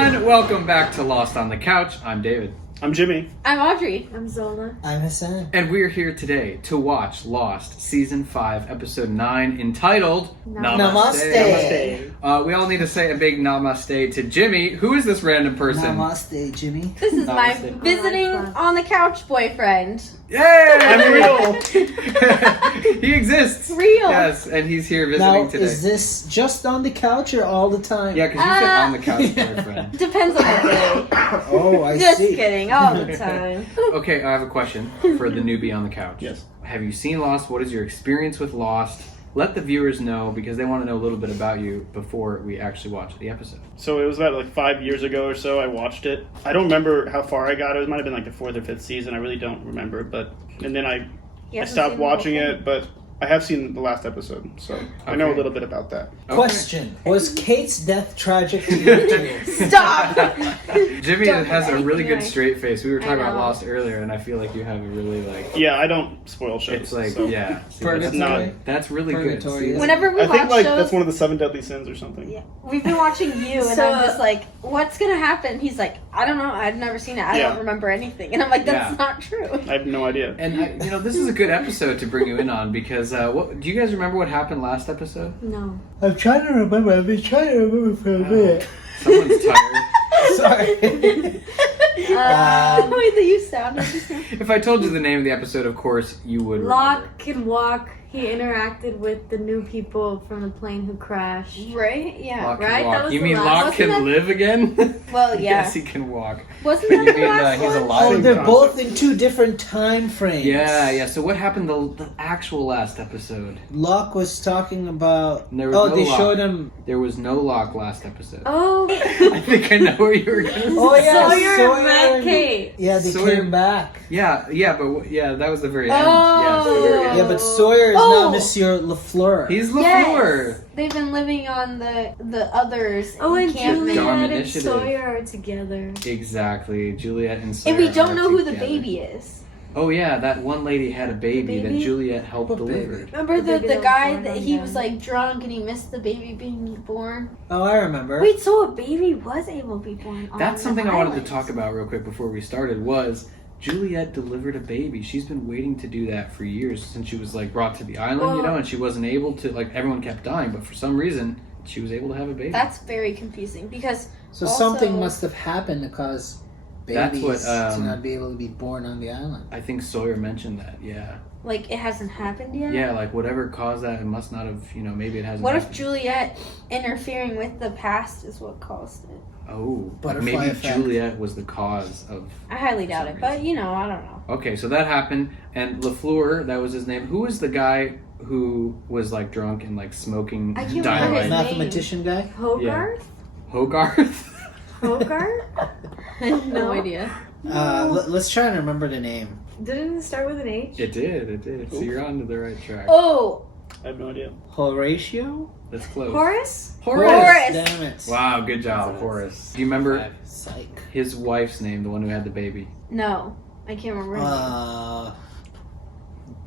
everyone, welcome back to Lost on the Couch. I'm David. I'm Jimmy. I'm Audrey. I'm Zola. I'm Hassan. And we're here today to watch Lost Season 5, Episode 9, entitled Namaste. We all need to say a big namaste to Jimmy. Who is this random person? Namaste, Jimmy. This is my Namaste. visiting on the couch boyfriend. Yay! I'm real. He exists. Real. Yes, and he's here visiting Now, today. is this just on the couch or all the time? Yeah, because you said on the couch, boyfriend. Depends on the day. Oh, I Just see. kidding, all the time. Okay, I have a question for the newbie on the couch. Yes. Have you seen Lost? What is your experience with Lost? Let the viewers know because they want to know a little bit about you before we actually watch the episode. So it was about like 5 years ago or so I watched it. I don't remember how far I got. It might have been like the 4th or 5th season. I really don't remember. And then I stopped watching it, but I have seen the last episode, so I know a little bit about that. Okay. Question. Was Kate's death tragic to you too? Stop! Jimmy Don't has a do really good anything. straight face. We were talking about know. Lost earlier, and I feel like you have a really Yeah, I don't spoil shows. It's like so. yeah. See, Purgatory? not- that's really good. Purgatory. See, Whenever we I think watch like shows, that's one of the 7 deadly sins or something. yeah, we've been watching you, and So, I'm just like, what's gonna happen? He's like, I don't know, I've never seen it, I Yeah. don't remember anything. And I'm like, that's Yeah. not true. I have no idea. And this is a good episode to bring you in on because what do you guys remember what happened last episode? No. I'm trying to remember. I've been trying to remember for a minute. Someone's tired. Sorry. The way that you sounded. If I told you the name of the episode, of course you would. Locke can walk. He interacted with the new people from the plane who crashed. Right? Yeah. Locke right? can That walk. was You the mean last- Locke wasn't can that- live again? Well, yeah. Yes, he can walk. Wasn't that You the mean last he's one? alive? Oh, Same they're concept. both in 2 different time frames. Yeah. So what happened the actual last episode? Locke was talking about. There was no they Locke. showed him. There was no Locke last episode. Oh. I think I know where you were going. Oh yeah, Sawyer met and- Kate. Yeah, they Sawyer- came back. Yeah, that was the very end. Oh. Yes, the very end. Yeah, but Sawyer is Oh. now Monsieur Lafleur. He's Yes. LaFleur. They've been living on the others. Oh, and encampment. Dharma Juliet and Initiative. Sawyer are together. Exactly, Juliet and Sawyer. And we don't are know who the together. baby is. Oh yeah, that one lady had a baby, baby? that Juliet helped What deliver. baby? Remember The the baby that was guy born that on he them. was like drunk and he missed the baby being born? Oh, I remember. Wait, so a baby was able to be born on That's the something I wanted to island. talk about real quick before we started. Was Juliet delivered a baby? She's been waiting to do that for years since she was like brought to the island, Well- and she wasn't able to. Like everyone kept dying, but for some reason she was able to have a baby. That's very confusing because So also- something must have happened to cause That's babies what, to not be able to be born on the island. I think Sawyer mentioned that. Yeah, like it hasn't happened yet. yeah. Like whatever caused that, it must not have. Maybe it hasn't. What if happened. Juliet interfering with the past is what caused it? Oh, Butterfly maybe effect. Juliet was the cause of. I highly doubt some it, but reason. I don't know. Okay, so that happened, and LaFleur, that was his name. Who was the guy who was like drunk and like smoking I can't remember dynamite? his Mathematician guy? Hogarth? Hogarth. Hogarth? I have no No. idea. Let's try and remember the name. Didn't it start with an H? It did. So you're on to the right track. Oh, I have no idea. Horatio? That's close. Horace? Horace. Damn it. Wow, good job, Horace. Do you remember Psych. his wife's name, the one who had the baby? no, I can't remember. His name.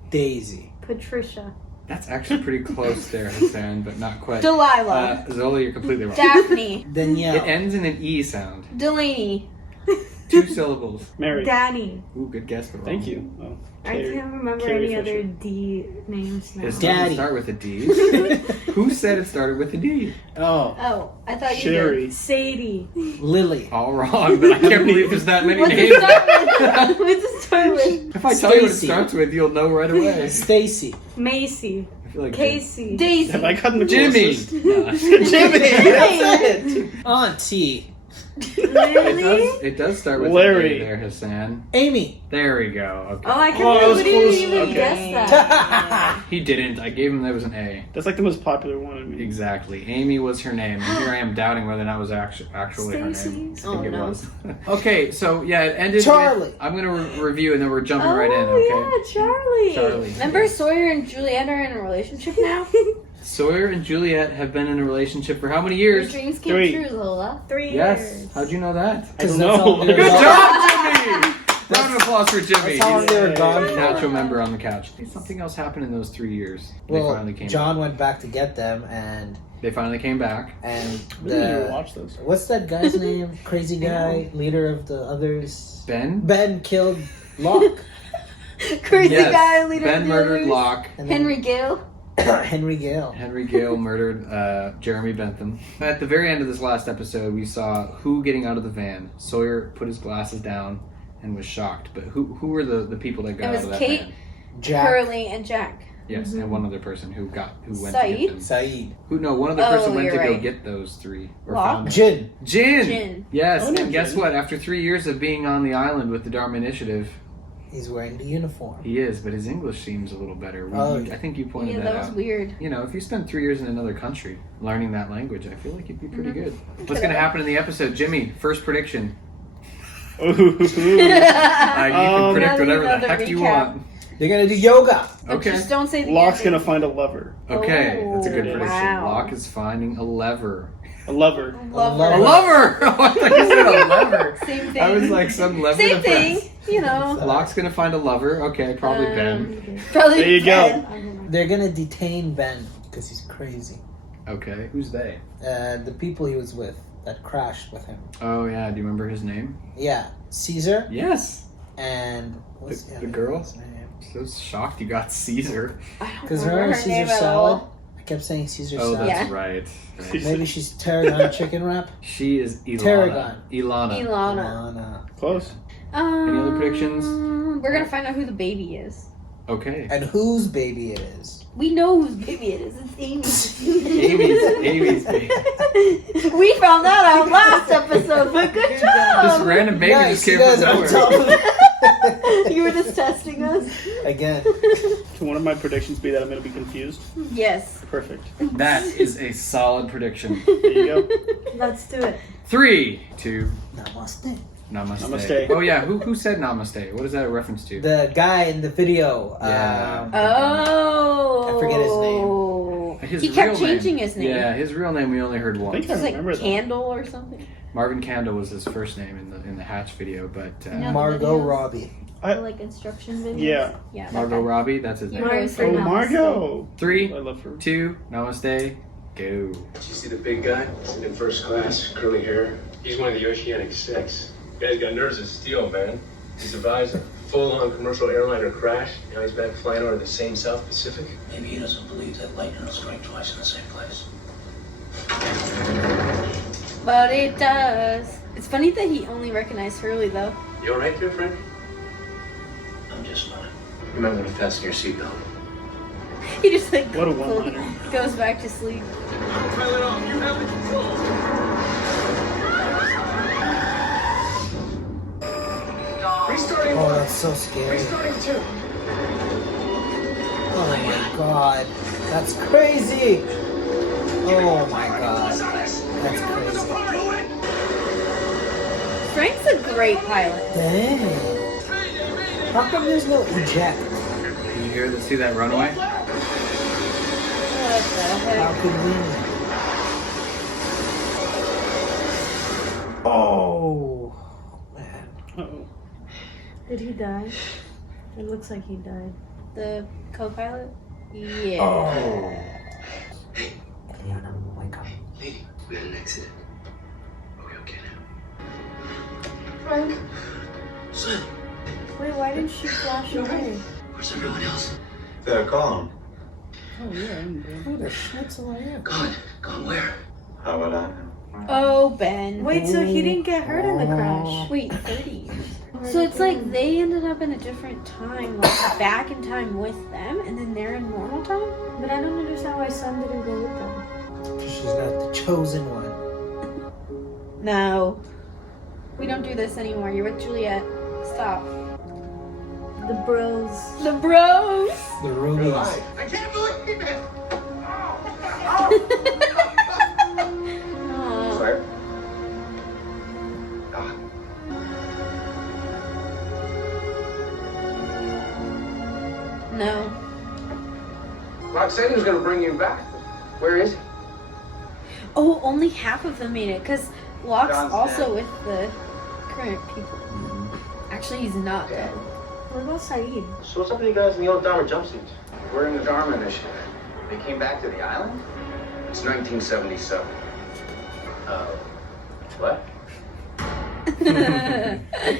Daisy. Patricia. That's actually pretty close there, Hassan, but not quite. Delilah. Zola, you're completely wrong. Daphne. Danielle. It ends in an E sound. Delaney. 2 syllables. Mary. Danny. Ooh, good guess, but wrong. Thank you. Oh, I Carrie- can't remember Carrie any Fisher. other D names now. It doesn't Daddy. start with a D. Who said it started with a D? Oh, Oh, I thought you Sherry. Sadie. Lily. All wrong, but I can't believe there's that many What's it names. start with? What's it start with? If I tell you what it Stacy. starts with, you'll know right away. Stacy. Macy. I feel like Casey. Daisy. Have I gotten the Jimmy. closest? No. Jimmy. That's it. Auntie. Really? It does start with Larry. A there, Hassan. Amy. There we go. Okay. Oh, I can't Oh, that was believe you close. didn't even Okay. guess that. He didn't. I gave him there was an A. That's like the most popular one. I mean. Exactly. Amy was her name, and here I am doubting whether or not it was actually her name. Stacey? I think Oh, it no. was. Okay, so yeah, it ended. Charlie. With, I'm gonna review, and then we're jumping Oh, right in. Okay. yeah, Charlie. Charlie. Remember Sawyer and Juliet are in a relationship now? Sawyer and Juliet have been in a relationship for how many Your years? dreams came 3. true, Zola. 3 years. Yes. How'd you know that? I don't that's all know. we Good were- job, Jimmy! Round of applause for Jimmy. That's how long they were gone for. Natural member on the couch. Something else happened in those 3 years. They Well, finally came John back. went back to get them, and They finally came back. And We didn't even watch those. what's that guy's name? Crazy guy, leader of the others. Ben Killed Locke. Crazy Yes, guy, leader Ben of the murdered others. Locke. And then Henry Gale. Henry Gale. Henry Gale murdered Jeremy Bentham. At the very end of this last episode, we saw Who getting out of the van. Sawyer put his glasses down and was shocked. But who were the people that got It out of was that Kate, van? Jack. Curly, and Jack. Yes, and one other person who went Saeed? to get them. Saeed. One other person Oh, went to you're go right. get those three. Or Locke? found them. Jin. Jin! Yes, Oh, no, and guess Jin. what? After 3 years of being on the island with the Dharma Initiative, He's wearing the uniform. he is, but his English seems a little better. Oh, I think you pointed Yeah, that that was out. weird. You know, if you spend 3 years in another country learning that language, I feel like you'd be pretty Mm-hmm. good. What's going to happen in the episode? Jimmy, first prediction. Ooh. You can predict Now whatever the another heck you recap. want. They're gonna do yoga. But Okay. just don't say the Locke's ending. gonna find a lover. Okay, that's a good Oh, prediction. wow. Locke is finding a lever. A lover. Lover. A lover! Oh, I thought you said a lever. Same thing. I was like, some lever Same to press. thing. You know. Locke's gonna find a lover. Okay, probably Ben. Probably There you go. Ben. They're gonna detain Ben because he's crazy. Okay, who's they? The people he was with that crashed with him. Oh yeah, do you remember his name? Yeah, Caesar Yes. and what's The girl? his name? So shocked you got Caesar. I don't Because remember remember her name Caesar at salad? all. I kept saying Caesar Oh, salad. that's Yeah. right. Maybe she's Tarragon chicken wrap. She is Ilana. Tarragon. Ilana. Ilana. No. Close. Any other predictions? We're gonna find out who the baby is. Okay. And whose baby it is? We know whose baby it is. It's Amy's. Amy's baby. We found that out last episode, but good This job. random baby Nice, just you came guys from are on nowhere. top of it. You were just testing us. Again. Can one of my predictions be that I'm gonna be confused? Yes. Perfect. That is a solid prediction. There you go. Let's do it. 3, 2, Namaste. namaste. Namaste. Oh yeah, who said namaste? What is that a reference to? The guy in the video. Yeah. Oh. I forget his His He kept real changing name. his name. Yeah, his real name we only heard I once. think I It's like remember that. Candle or something. Marvin Candle was his first name in the Hatch video, but Yeah. Margot videos. Robbie. Like instruction videos. Yeah. Yeah. that Margot guy. Robbie, that's his You name. always Oh, heard Namaste. Margot. 3, I love her. 2, namaste, go. Did you see the big guy sitting in first class, curly hair? He's one of the Oceanic 6. Guy's got nerves of steel, man. He survives a full-on commercial airliner crash. Now he's back flying over the same South Pacific. Maybe he doesn't believe that lightning will strike twice in the same place. But it does. It's funny that he only recognized Hurley though. You all right there, Frank? I'm just fine. You might want to fasten your seatbelt. He just like What a one-liner. goes back to sleep. Pilot off. You have the controls. Restarting Oh, that's so scary. Restarting 2. Oh my god. That's crazy. Oh my god. That's crazy. Frank's a great pilot. Dang. How come there's no eject? Can you hear see that runway? What the heck? How could we? Oh man. Uh-oh. Did he die? It looks like he died. The co-pilot? Yeah. Oh. Eliana, wake up. Lady, we had an accident. Are we okay now? Frank. Son, Wait, why didn't she flash away? where's everyone else? They're gone. Oh, yeah. Who the shit's am I in? Gone. Gone where? How would I know? Oh, Ben. Wait, so he didn't get hurt in the crash? Wait, 30 years. So it's like they ended up in a different time, like back in time with them, and then they're in normal time? But I don't understand why Sun didn't go with them. She's not the chosen one. No. We don't do this anymore. You're with Juliet. Stop. The bros. The bros! The roomies. I can't believe it! Aw. Fire. No. Locke said he was going to bring you back. Where is he? Oh, only half of them made it, because Locke's John's also with the current people. Actually, he's not, though. What about Saeed? So what's up with you guys in the old Dharma jumpsuits? We're in the Dharma Initiative. They came back to the island? It's 1977. What? I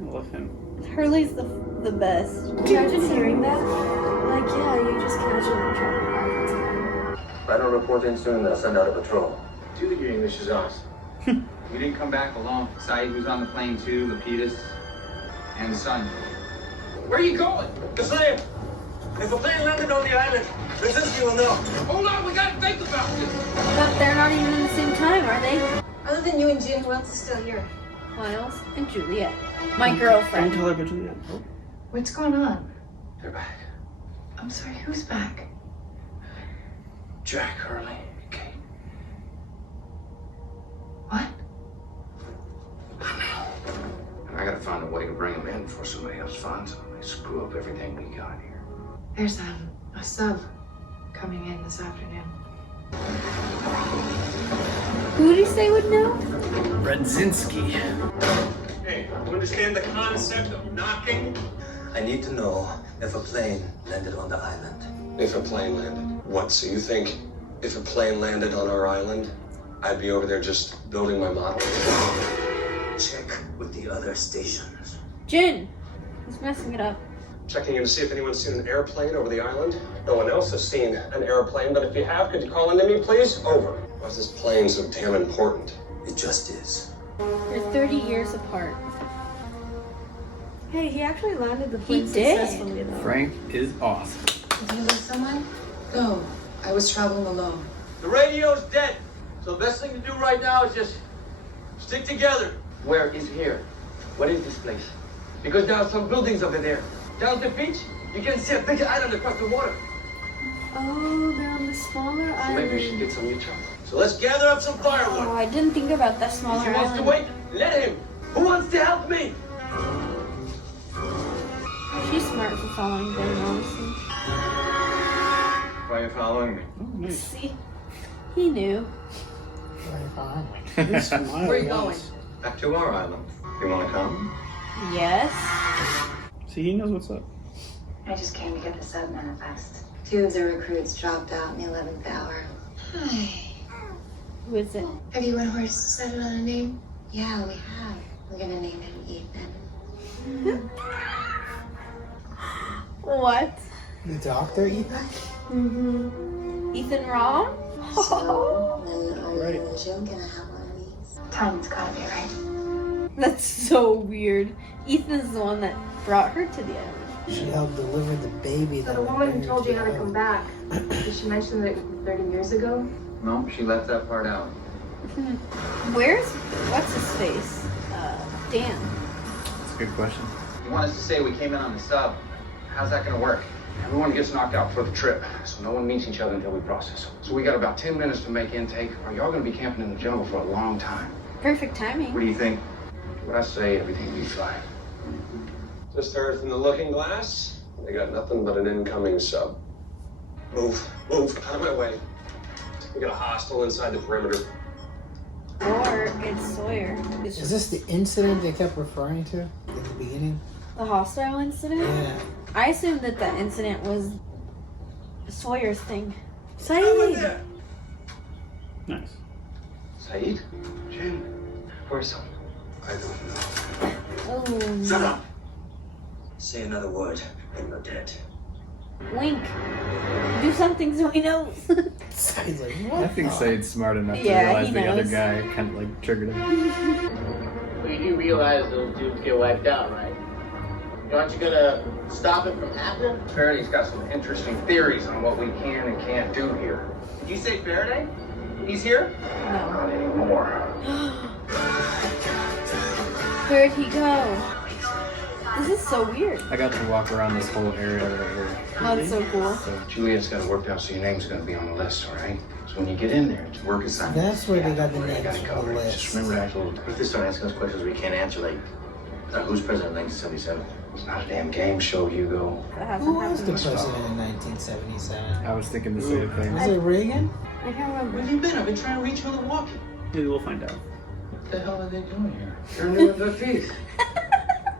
love him. Hurley's the best. Imagine hearing that. Like, yeah, you just casually travel back in time. If I don't report in soon, they'll send out a patrol. Dude, your English is awesome. We didn't come back alone. Saeed was on the plane too, Lapidus, and Son. Where are you going? The same. If a plane landed on the island, Brzezinski will know. Hold on, we gotta think about this. But they're not even in the same time, are they? Other than you and Jin, who else is still here? Miles and Juliet. My Don't girlfriend. tell her about Juliet. Oh. What's going on? They're back. I'm sorry, who's back? Jack, Hurley, Kate. What? And I gotta find a way to bring them in before somebody else finds them. They screw up everything we got here. There's a sub coming in this afternoon. Who did he say would know? Brzezinski. Hey, you understand the concept of knocking? I need to know if a plane landed on the island. If a plane landed. What, so you think if a plane landed on our island, I'd be over there just building my model? Check with the other stations. Jin. He's messing it up. Checking in to see if anyone's seen an airplane over the island. No one else has seen an airplane, but if you have, could you call into me, please? Over. Why is this plane so damn important? It just is. They're 30 years apart. Hey, he actually landed the plane did. successfully though. Frank is awesome. Did you lose someone? No, I was traveling alone. The radio's dead. So the best thing to do right now is just stick together. Where is here? What is this place? Because there are some buildings over there. Down the beach, you can see a big island across the water. Oh, they're on the smaller So maybe we island. should get some new trouble. So let's gather up some firewood. Oh, I didn't think about that If smaller he wants to island. wait, let him. Who wants to help me? She's smart for following Ben, honestly. Why are you following me? Oh, nice. See? He knew. His smile Where are you was- Back to our island. You want to come? Yes. See, he knows what's up. I just came to get the sub manifest. 2 of the recruits dropped out in the 11th hour. Hi. Who is it? Have you and Horse settled on a name? Yeah, we have. We're gonna name him Ethan. What? The doctor, Ethan? Mm-hmm. Ethan Rom? So, when are Right. you and Jim gonna have one of these? Timing's gotta be right. That's so weird. Ethan's the one that brought her to the island. She helped deliver the baby. So that the woman who buried told you how to together. come back, did she mention that 30 years ago? No, she left that part out. What's his face? Dan. That's a good question. You want us to say we came in on the sub? How's that gonna work? Everyone gets knocked out for the trip, so no one meets each other until we process them. So we got about 10 minutes to make intake, or y'all gonna be camping in the jungle for a long time. Perfect timing. What do you think? What I say, everything will be fine. Just heard from the looking glass. They got nothing but an incoming sub. Move, out of my way. We got a hostile inside the perimeter. Or it's Sawyer. Is this the incident they kept referring to at the beginning? The hostile incident? Yeah. I assumed that the incident was Sawyer's thing. Saeed! Nice. Saeed? Jim? Where's him? I don't know. Oh. Shut up! Say another word, and you're dead. Wink. Do something so he knows. He's like, I what? think Said's smart enough to Yeah, realize he the other knows. guy kind of like triggered him. Well, you do realize those dudes get wiped out, right? Aren't you gonna stop it from happening? Faraday's got some interesting theories on what we can and can't do here. Did you say Faraday? He's here? Not anymore. Where'd he go? This is so weird. I got to walk around this whole area right here. That's so cool. So Juliet's got it worked out so your name's gonna be on the list, all right? So when you get in there, it's work assignment. That's where they got the You names gotta for cover the it. list. Just remember that little. If they start asking us questions we can't answer, like, who's president in 1977? It's not a damn game show, Hugo. That hasn't Who was the happened. president in 1977? I was thinking the same thing. Was it Reagan? I can't remember. Where have you been? I've been trying to reach you on the walkie. Maybe we'll find out. What the hell are they doing here? They're new at the feast.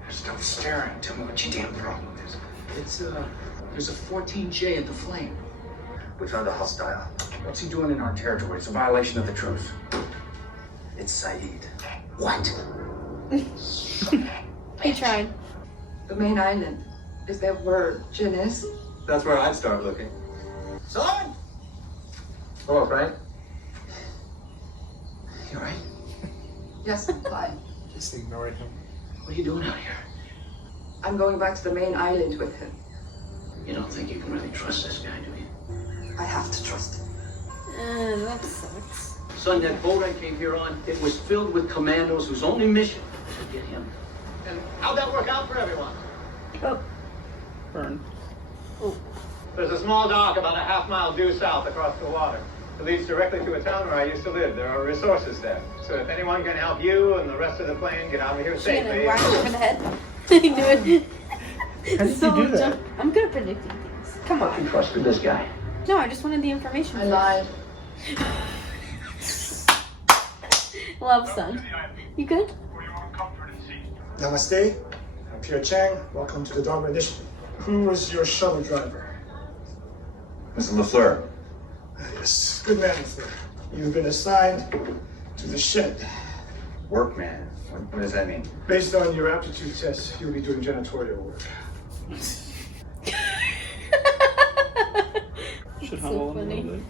Stop staring. Tell me what your damn problem is. It's, there's a 14J at the flame. We found a hostile. What's he doing in our territory? It's a violation of the truth. It's Saeed. What? He tried. The main island. Is that where Jen is? That's where I'd start looking. Son! Hello, Frank. You alright? Yes, I'm fine. Just ignore him. What are you doing out here? I'm going back to the main island with him. You don't think you can really trust this guy, do you? I have to trust him. That sucks. Son, that boat I came here on, it was filled with commandos whose only mission was to get him. And how'd that work out for everyone? Oh. Burn. Oh. There's a small dock about a half-mile due south across the water. It leads directly to a town where I used to live. There are resources there. So if anyone can help you and the rest of the plane get out of here She gonna safely... whack him over the head. I knew it. How did you do that? I'm good at predicting things. Come You on. trusted this guy. No, I just wanted the information. I lied. Love, son. You good? Namaste. I'm Pierre Chang. Welcome to the Dharma Initiative. Who was your shuttle driver? Mr. LaFleur. Yes, good man, sir. You've been assigned to the shed. Workman. What does that mean? Based on your aptitude test, you'll be doing janitorial work. Should So humble him a funny. little bit.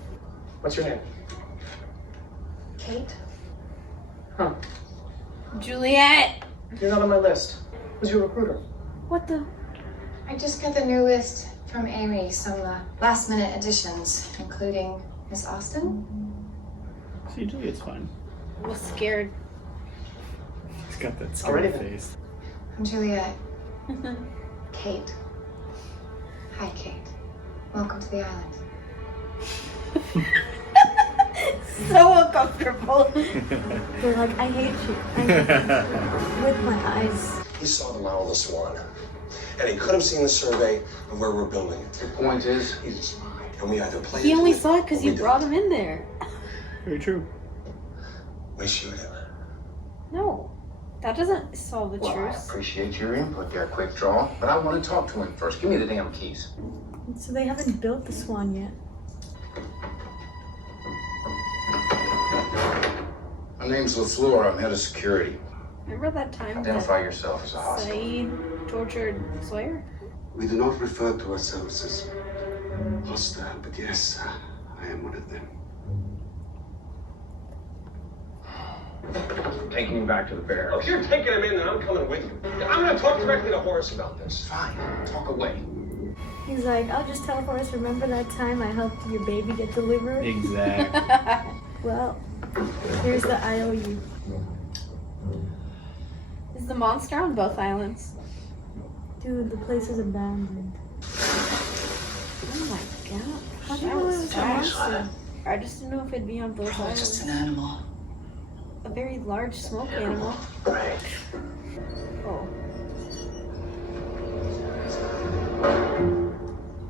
What's your name? Kate? Huh. Juliet! You're not on my list. Who's your recruiter? What the? I just got the new list from Amy, some last-minute additions, including Miss Austin. See, Juliet's fine. I was scared. He's got that scary face. I'm Juliet. Kate. Hi, Kate. Welcome to the island. So uncomfortable. They're like, I hate you. I hate you. With my eyes. He saw the model of the Swan, and he could have seen the survey of where we're building it. The point is, He's a spy, and we either play He into only it saw it because or you we brought don't. him in there. Very true. We shoot him. No. That doesn't solve the well, I truth. appreciate your input there, Quick Draw, but I want to talk to him first. Give me the damn keys. So they haven't built the Swan yet. My name's LaFleur. I'm head of security. Remember that time Identify that yourself as a hostile. Saeed tortured Sawyer? We do not refer to ourselves as hostile, but yes, I am one of them. Taking him back to the barracks. Oh, if you're taking him in, then I'm coming with you. I'm gonna talk directly to Horace about this. Fine. Talk away. He's like, I'll just tell Horace, remember that time I helped your baby get delivered? Exactly. Well, here's the IOU. Is the monster on both islands? Dude, the place is abandoned. Oh my god. How do you That know was it was a fast. monster? I just didn't know if it'd be on both Probably islands. just an animal. A very large smoke animal. Right. Oh.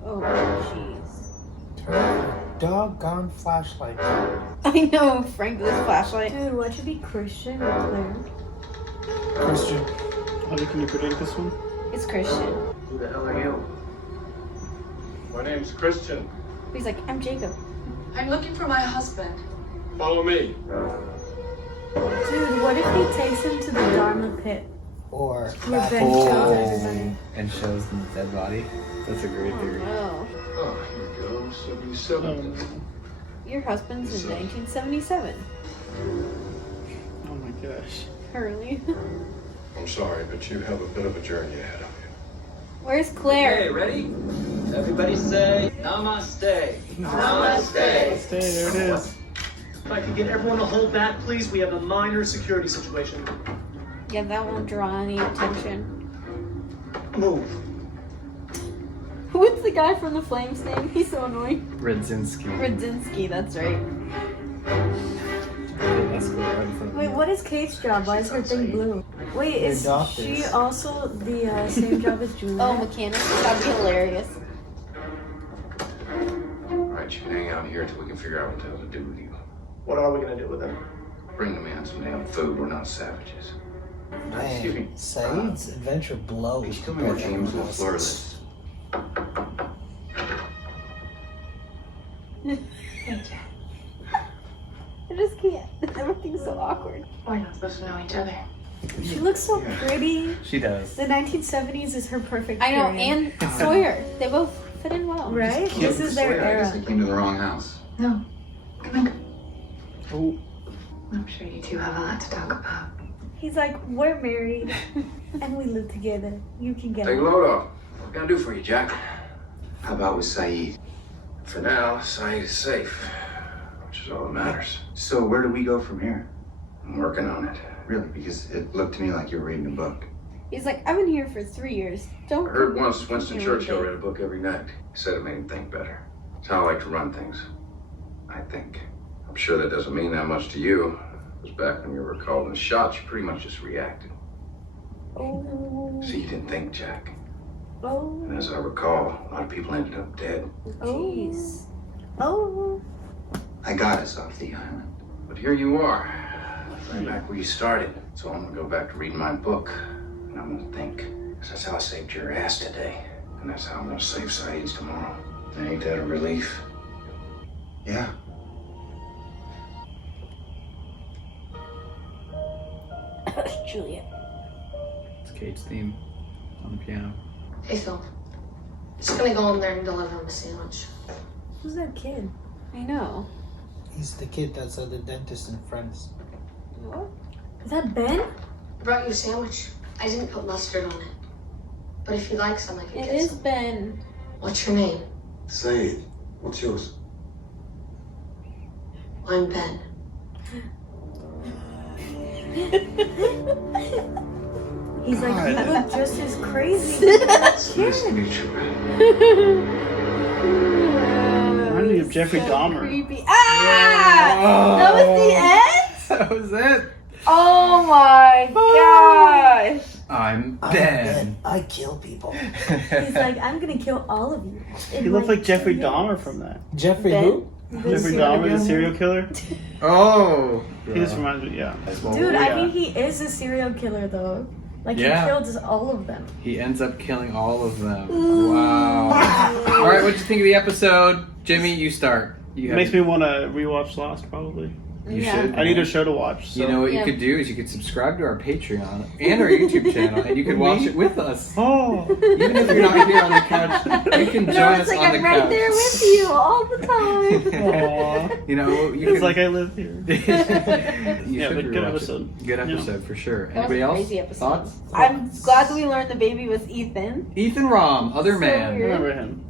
Oh, jeez. Doggone flashlight. I know, Frank, this flashlight. Dude, what should be Christian or Claire? Christian. Audrey, can you predict this one? It's Christian. Who the hell are you? My name's Christian. He's like, I'm Jacob. I'm looking for my husband. Follow me. Dude, what if he takes him to the Dharma pit? Or Revenge back kills Oh, everybody. and shows the dead body. That's a great theory. Oh, Oh, here we go. 77. Oh your husband's in 1977. my gosh. Early. I'm sorry, but you have a bit of a journey ahead of you. Where's Claire? Okay, ready? Everybody say Namaste. Namaste. Stay, there it is. If I could get everyone to hold back, please. We have a minor security situation. Yeah, that won't draw any attention. Move. What's the guy from the Flames name? He's so annoying. Radzinski. Radzinski, that's right. Wait, what is Kate's job? Why is her thing blue? Wait, is she also the same job as Julia? Oh, mechanic? That'd be hilarious. Alright, you can hang out here till we can figure out what the hell to do with you. What are we gonna do with him? Bring the man some damn food. We're not savages. Excuse me. Man, Saeed's adventure blows. Just tell me what James LaFleur is. Hey, Jack. We're not supposed to know each other. She looks so pretty. She does. The 1970s is her perfect I know, period. and Sawyer. They both fit in well. Right? This is their I guess era. I came to the wrong house. No. Come in. Oh. I'm sure you two have a lot to talk about. He's like, we're married and we live together. You can get Take a out. load off. What can I do for you, Jack? How about with Saeed? For now, Saeed is safe, which is all that matters. So where do we go from here? I'm working on it. Really? Because it looked to me like you were reading a book. He's like, I've been here for 3 years. Don't. I heard once Winston Yeah, Churchill okay. read a book every night. He said it made him think better. It's how I like to run things. I think. I'm sure that doesn't mean that much to you. Because back when you were called and shot, you pretty much just reacted. Oh. So you didn't think, Jack. Oh. And as I recall, a lot of people ended up dead. Jeez. Oh. I got us off the island. But here you are, right back where you started. So I'm gonna go back to reading my book, and I'm gonna think. Because that's how I saved your ass today. And that's how I'm gonna save Saeed's tomorrow. Ain't that a relief? Yeah. Juliet. It's Kate's theme on the piano. Hey, Phil. Just gonna go in there and deliver him a sandwich. Who's that kid? I know. He's the kid that's at the dentist in Friends. What? Is that Ben? I brought you a sandwich. I didn't put mustard on it. But if you like some, I can It get is some. Ben. What's your name? Saeed, what's yours? I'm Ben. He's like, God. you look just as crazy as that Nice to kid. meet you. Reminded me of Jeffrey Dahmer. Creepy. Ah! That was the end? That was it. Oh my gosh. I'm Ben. I kill people. He's like, I'm gonna kill all of you. He looked like Jeffrey Dahmer from that. Jeffrey Ben? who? Jeffrey Dahmer, the serial killer. Oh. He just reminds me, yeah. Dude, Yeah. I mean, he is a serial killer though. Like, Yeah. he killed all of them. He ends up killing all of them. Wow. All right, what'd you think of the episode? Jimmy, you start. You It have- makes me want to rewatch Lost, probably. You Yeah. should. I need a show to watch. So. You know what Yeah. you could do is you could subscribe to our Patreon and our YouTube channel, and you could watch it with us. Oh. Even if you're not here on the couch, you can join No, us it's like on the I'm couch. right there with you all the time. Aw. You know, you It's can, like I live here. you Yeah, should but good rewatch it. episode. Good Yeah. episode for sure. That was Anybody a else? crazy episode. Thoughts? I'm glad that we learned the baby was Ethan. Ethan Rom, other So man. I weird. remember him.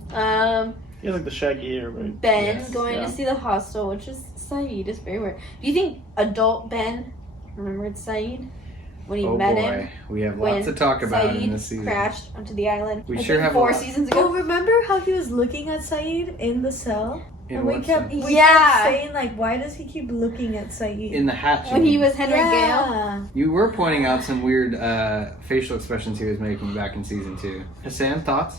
He has like the shaggy hair, right? Ben Yes. going Yeah. to see the hostel, which is Saeed. Is very weird. Do you think adult Ben remembered Saeed when he Oh met boy, him? we have When lots to talk about Saeed in this season. crashed onto the island. We I sure think have a 4 lot. seasons Oh, ago. remember how he was looking at Saeed in the cell? In And we what kept, sense? we Yeah. kept saying, like, why does he keep looking at Saeed? In the hatch. When he was Henry Gale. Yeah. You were pointing out some weird facial expressions he was making back in season 2. Hassan, thoughts?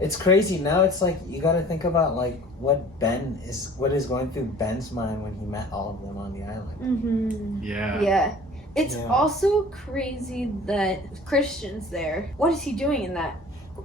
It's crazy now. It's like you got to think about like what is going through Ben's mind when he met all of them on the island. Mm-hmm. Yeah. Yeah. It's Yeah. also crazy that Christian's there. What is he doing in that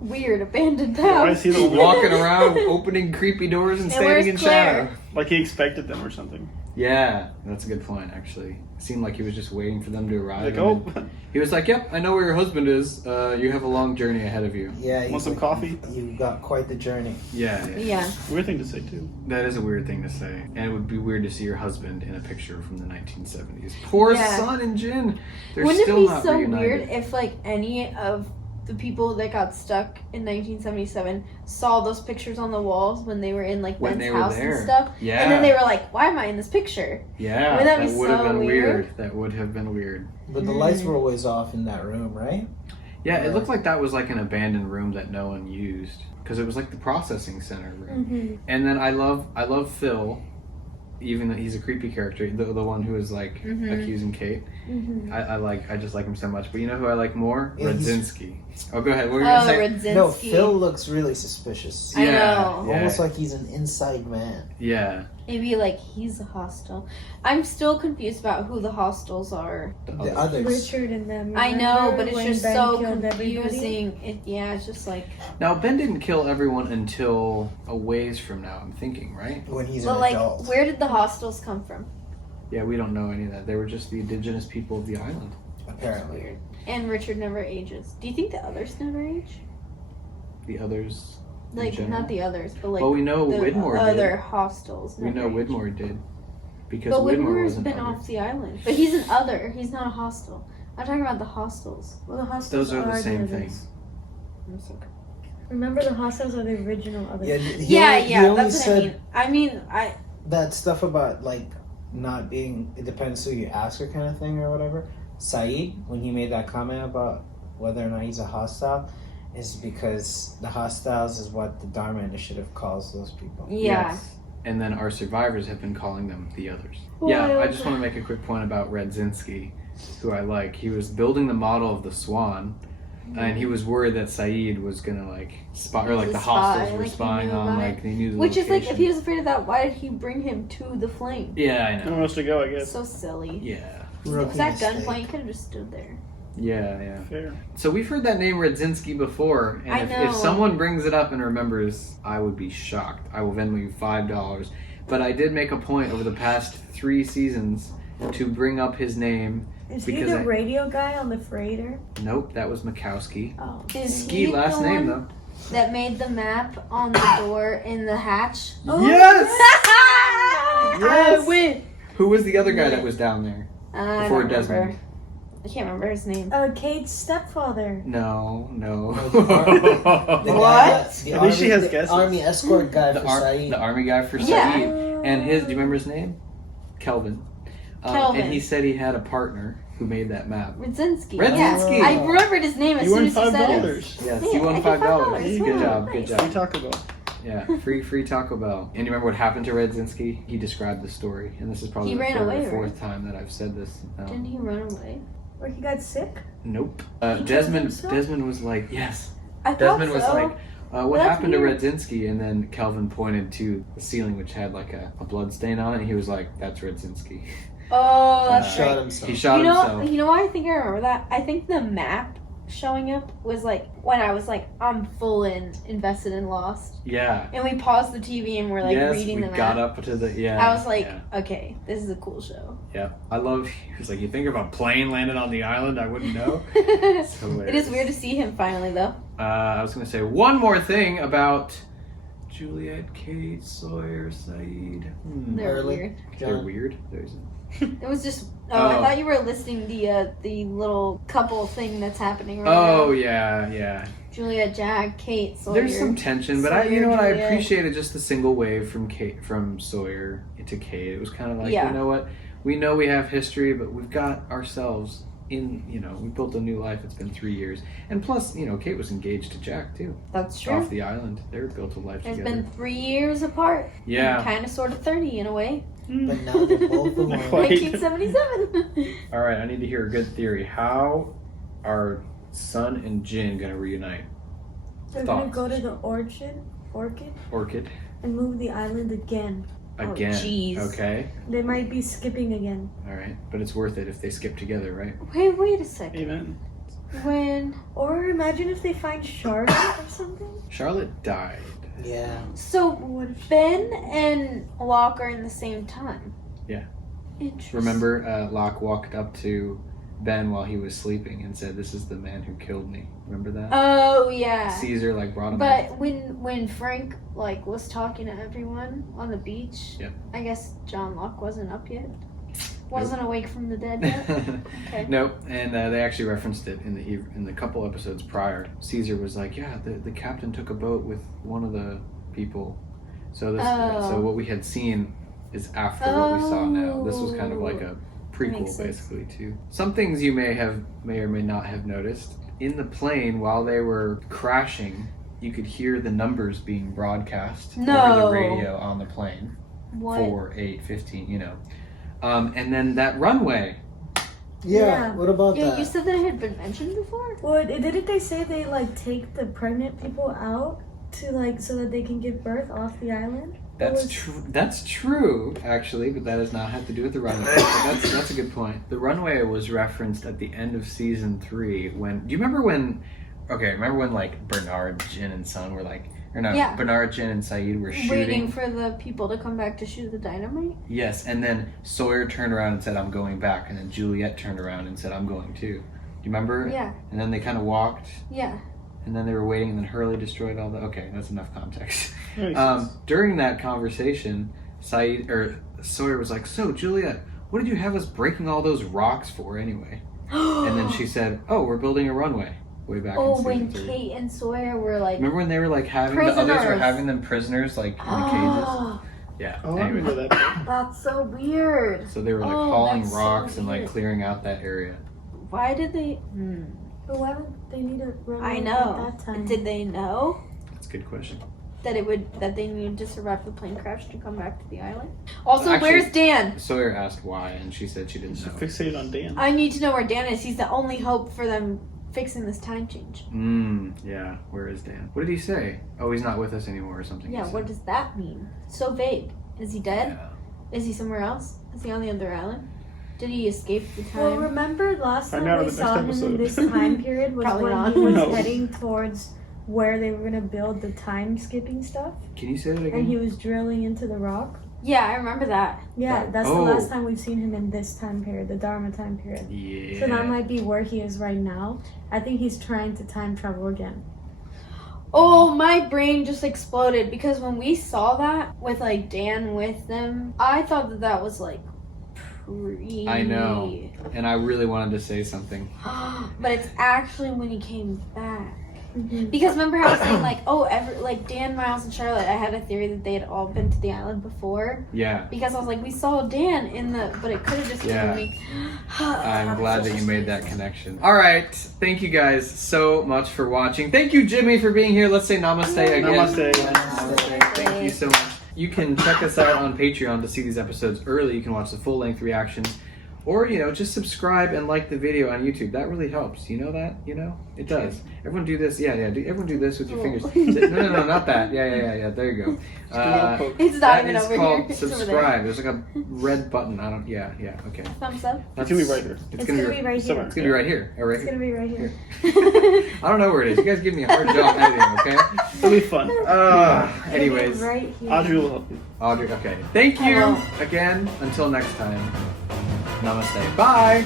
weird abandoned Why house? is he the Walking around, opening creepy doors and standing where's in Claire? shadow. Like he expected them or something. Yeah, that's a good point, actually. It seemed like he was just waiting for them to arrive. Like, and oh, then he was like, yep, I know where your husband is. You have a long journey ahead of you. Yeah. want he's some like, coffee? You got quite the journey. Yeah, yeah. Yeah. Weird thing to say too. That is a weird thing to say. And it would be weird to see your husband in a picture from the 1970s. Poor Yeah. Son and Jin. They're Wouldn't still it be not so reunited. weird if like any of the people that got stuck in 1977 saw those pictures on the walls when they were in like When Ben's they were house there. and stuff? Yeah. And then they were like, why am I in this picture? Yeah, Wouldn't that be would have so been weird? That would have been weird. But the lights were always off in that room, right? Yeah, it looked like that was like an abandoned room that no one used because it was like the processing center room. Mm-hmm. And then I love Phil, even though he's a creepy character, the one who is like Mhm. accusing Kate. Mm-hmm. I just like him so much. But you know who I like more? Yeah, he's- Radzinski. Oh, go ahead. What were you gonna say? Radzinski. No, Phil looks really suspicious. I Yeah, know. yeah. Almost like he's an inside man. Yeah. Maybe like he's a hostel. I'm still confused about who the hostels are. The others. Richard and them. I know, remember but it's when just Ben so killed everybody? confusing. It's just like. Now Ben didn't kill everyone until a ways from now. I'm thinking, right? When he's But an like, adult. where did the hostels come from? Yeah, we don't know any of that. They were just the indigenous people of the island. Apparently. Weird. And Richard never ages. Do you think the others never age? The others, in Like, general? not the others, but like Well, we know the Widmore other did. hostels. We know never age. Widmore did. Because But Widmore Widmore's wasn't been other. off the island. But he's an other. He's not a hostel. I'm talking about the hostels. Well, the hostels Those are the same others. thing. I'm so confused. Remember, the hostels are the original others. Yeah, Yeah, he only that's what said I mean. I that stuff about like not being. It depends who you ask or kind of thing or whatever. Saeed, when he made that comment about whether or not he's a hostile, is because the hostiles is what the Dharma Initiative calls those people. Yeah. Yes. And then our survivors have been calling them the others. Well, Yeah, I just want to make a quick point about Redzinski, who I like. He was building the model of the Swan, and he was worried that Saeed was gonna like spy, or like the hostels were like, he spying knew on, about like it. they knew the Which is like, if location. he was afraid of that, why did he bring him to the flame? Yeah, I Who know. wants to go, I guess. So silly. Yeah. Was that gunpoint? He could have just stood there. Yeah. Fair. So we've heard that name Redzinski before, and I if know. someone brings it up and remembers, I would be shocked. I will Venmo you $5. But I did make a point over the past 3 seasons to bring up his name. Is he because the radio guy on the freighter? Nope, that was Mikowski. Oh. Is Ski he last the name one though. that made the map on the door in the hatch? Oh, Yes! I win. Who was the other guy that was down there I before don't Desmond? remember. I can't remember his name. Kate's stepfather. No. The guy that- the At least she has the guesses. Army escort guy the, for Saeed. the army guy for Yeah. Saeed. And his, do you remember his name? Kelvin. Kelvin. And he said he had a partner who made that map. Redzinski. Redzinski. Yeah. I remembered his name as You soon won as you said it. $5. Yes, Yeah, you won I get $5. $5. Good Yeah, job, good nice. job. Free Taco Bell. Yeah, free Taco Bell. And you remember what happened to Redzinski? He described the story, and this is probably He the ran third away, or fourth right? time that I've said this. Didn't he run away? Where he got sick? Nope. killed Desmond himself? was like, yes. I thought Desmond so. was like, what That's happened weird. to Redzinski? And then Kelvin pointed to the ceiling, which had like a blood stain on it, and he was like, that's Redzinski. Oh, that's Shot right. himself. He shot himself. You know why I think I remember that? I think the map showing up was like when I was like, I'm full in invested in Lost. Yeah. And we paused the TV and we're like Yes, reading we the map. got up to the, yeah. I was like, yeah. okay, this is a cool show. Yeah, I love. He was like, "You think if a plane landed on the island, I wouldn't know." It hilarious. is weird to see him finally, though. I was gonna say one more thing about Juliet, Kate, Sawyer, Saeed. They're Early. weird. They're weird. There's. It was just. Oh, I Oh. thought you were listing the little couple thing that's happening right Oh now. yeah. Julia, Jack, Kate, Sawyer. There's some tension, but Sawyer, you know what? I Juliet. appreciated just the single wave from Sawyer to Kate. It was kind of like, Yeah. you know what? We know we have history, but we've got ourselves in. You know, we built a new life. It's been 3 years, and plus, you know, Kate was engaged to Jack too. That's true. Off the island, they were built a life It's together. been 3 years apart. Yeah. Kind of, sort of 30 in a way. But now they're both alone. 1977. All right, I need to hear a good theory. How are Sun and Jin gonna reunite? They're Thoughts? gonna go to the orchid, and move the island again. again. jeez. Okay. They might be skipping again. All right, but it's worth it if they skip together, right? Wait a second. Amen. When Or imagine if they find Charlotte or something. Charlotte died. Yeah. so Ben and Locke are in the same time. Yeah. Interesting. Remember, Locke walked up to Ben while he was sleeping and said, "This is the man who killed me." Remember that? Oh yeah. Caesar brought him. But up. when Frank was talking to everyone on the beach, Yep. I guess John Locke wasn't up yet. Wasn't awake from the dead yet. Okay. Nope, and they actually referenced it in the couple episodes prior. Caesar was like, "Yeah, the captain took a boat with one of the people." So so what we had seen is after what we saw now. This was kind of like a prequel, makes sense. basically, to some things you may or may not have noticed in the plane while they were crashing. You could hear the numbers being broadcast over No. the radio on the plane. What? 4, 8, 15, you know. And then that runway. Yeah. What about Yeah, that? you said that it had been mentioned before. Well, didn't they say they take the pregnant people out to so that they can give birth off the island? That's true. That's true, actually, but that does not have to do with the runway. But that's a good point. The runway was referenced at the end of season 3. When do you remember when? Okay, remember when Bernard, Jin, and Sun were Or no, Yeah. Bernard, Jen, and Saeed were shooting. Waiting for the people to come back to shoot the dynamite? Yes, and then Sawyer turned around and said, I'm going back. And then Juliet turned around and said, I'm going too. Do you remember? Yeah. And then they kind of walked. Yeah. And then they were waiting, and then Hurley destroyed all the... Okay, that's enough context. Makes sense. During that conversation, Sawyer was like, so, Juliet, what did you have us breaking all those rocks for anyway? And then she said, oh, we're building a runway. Way back in season when 3. Kate and Sawyer were like... Remember when they were like having... prisoners. The others were having them prisoners, like, in the cages? Yeah. Oh, I anyway. remember that. That's so weird. So they were like hauling rocks and like clearing out that area. Why did they... But why would they need a runway I know. at that time? Did they know That's a good question. that they needed to survive the plane crash to come back to the island? Also, Actually, where's Dan? Sawyer asked why, and she said she didn't know. Fixated on Dan. I need to know where Dan is. He's the only hope for them fixing this time change. Yeah. Where is Dan? What did he say? Oh, he's not with us anymore or something. Yeah, what does that mean? So vague. Is he dead? Is he somewhere else? Is he on the other island? Did he escape the time? Well, remember last Find out time in we the saw him next in this episode. time period was Probably when not. he was No. heading towards where they were going to build the time skipping stuff, Can you say that again? and he was drilling into the rock. Yeah, I remember that. Yeah, that's Oh. the last time we've seen him in this time period, the Dharma time period. Yeah. So that might be where he is right now. I think he's trying to time travel again. Oh, my brain just exploded because when we saw that with like Dan with them, I thought that was like pre. I know. And I really wanted to say something. But it's actually when he came back. Because remember how I was saying like Dan, Miles, and Charlotte, I had a theory that they had all been to the island before. Yeah. Because I was like, we saw Dan but it could have just been me. I'm glad that you made that connection. All right. Thank you guys so much for watching. Thank you, Jimmy, for being here. Let's say namaste again. Namaste. Namaste. Thank you so much. You can check us out on Patreon to see these episodes early. You can watch the full-length reactions. Or, just subscribe and like the video on YouTube. That really helps. You know that? It does. Everyone do this. Yeah. Everyone do this with your fingers. No, not that. Yeah. There you go. It's not even over That is called here. It's over there. subscribe. There's like a red button. Yeah. Okay. Thumbs up. It's gonna be right here. It's gonna be right here. It's gonna be right here. All right. It's gonna be right here. I don't know where it is. You guys give me a hard job editing, okay? It'll be fun. Anyways. Right here. Audrey will help you. Audrey, okay. Thank you again. Until next time. Namaste. Bye.